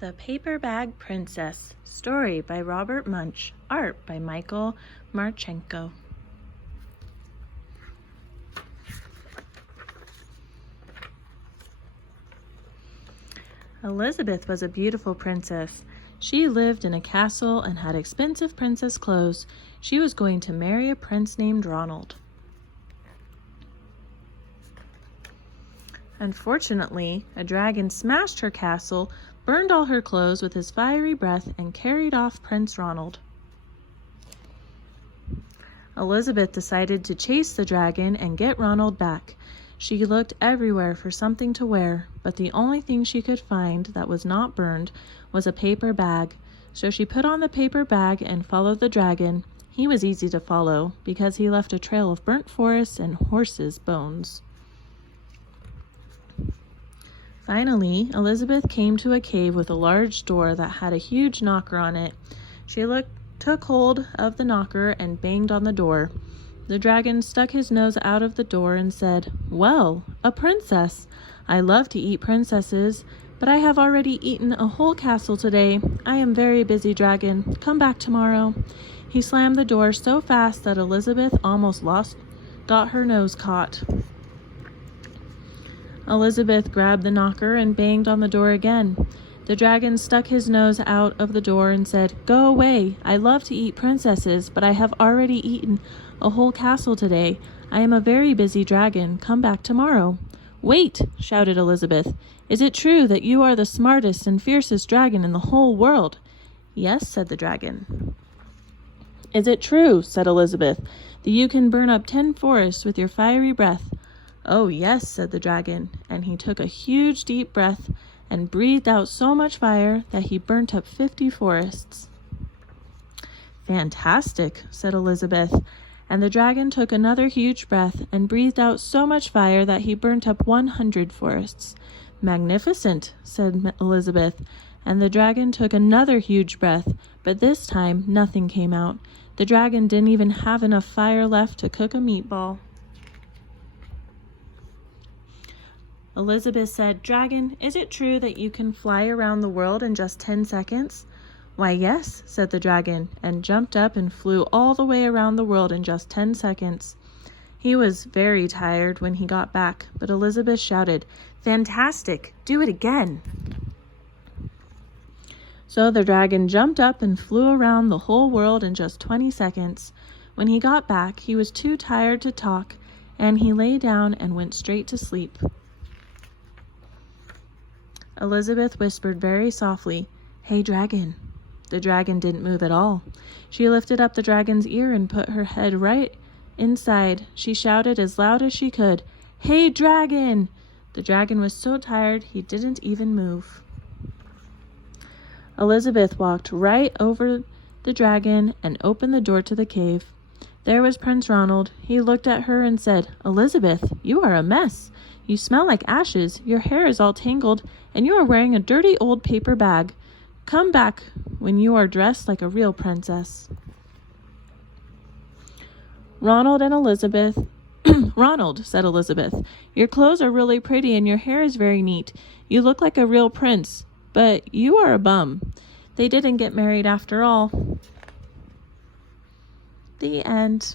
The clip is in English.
The Paper Bag Princess, story by Robert Munsch, art by Michael Marchenko. Elizabeth was a beautiful princess. She lived in a castle and had expensive princess clothes. She was going to marry a prince named Ronald. Unfortunately, a dragon smashed her castle, burned all her clothes with his fiery breath, and carried off Prince Ronald. Elizabeth decided to chase the dragon and get Ronald back. She looked everywhere for something to wear, but the only thing she could find that was not burned was a paper bag. So she put on the paper bag and followed the dragon. He was easy to follow because he left a trail of burnt forests and horses' bones. Finally, Elizabeth came to a cave with a large door that had a huge knocker on it. She took hold of the knocker and banged on the door. The dragon stuck his nose out of the door and said, "Well, a princess. I love to eat princesses, but I have already eaten a whole castle today. I am very busy, dragon. Come back tomorrow." He slammed the door so fast that Elizabeth almost got her nose caught. Elizabeth grabbed the knocker and banged on the door again. The dragon stuck his nose out of the door and said, "Go away. I love to eat princesses, but I have already eaten a whole castle today. I am a very busy dragon. Come back tomorrow." "Wait!" shouted Elizabeth. "Is it true that you are the smartest and fiercest dragon in the whole world?" "Yes," said the dragon. "Is it true," said Elizabeth, "that you can burn up 10 forests with your fiery breath?" "Oh, yes," said the dragon, and he took a huge deep breath and breathed out so much fire that he burnt up 50 forests. "Fantastic," said Elizabeth, and the dragon took another huge breath and breathed out so much fire that he burnt up 100 forests. "Magnificent," said Elizabeth, and the dragon took another huge breath, but this time nothing came out. The dragon didn't even have enough fire left to cook a meatball. Elizabeth said, "Dragon, is it true that you can fly around the world in just 10 seconds? "Why, yes," said the dragon, and jumped up and flew all the way around the world in just 10 seconds. He was very tired when he got back, but Elizabeth shouted, "Fantastic! Do it again!" So the dragon jumped up and flew around the whole world in just 20 seconds. When he got back, he was too tired to talk, and he lay down and went straight to sleep. Elizabeth whispered very softly, "Hey, dragon." The dragon didn't move at all. She lifted up the dragon's ear and put her head right inside. She shouted as loud as she could, "Hey, dragon!" The dragon was so tired he didn't even move. Elizabeth walked right over the dragon and opened the door to the cave. There was Prince Ronald. He looked at her and said, "Elizabeth, you are a mess. You smell like ashes, your hair is all tangled, and you are wearing a dirty old paper bag. Come back when you are dressed like a real princess." Ronald, said Elizabeth, "your clothes are really pretty and your hair is very neat. You look like a real prince, but you are a bum." They didn't get married after all. The end.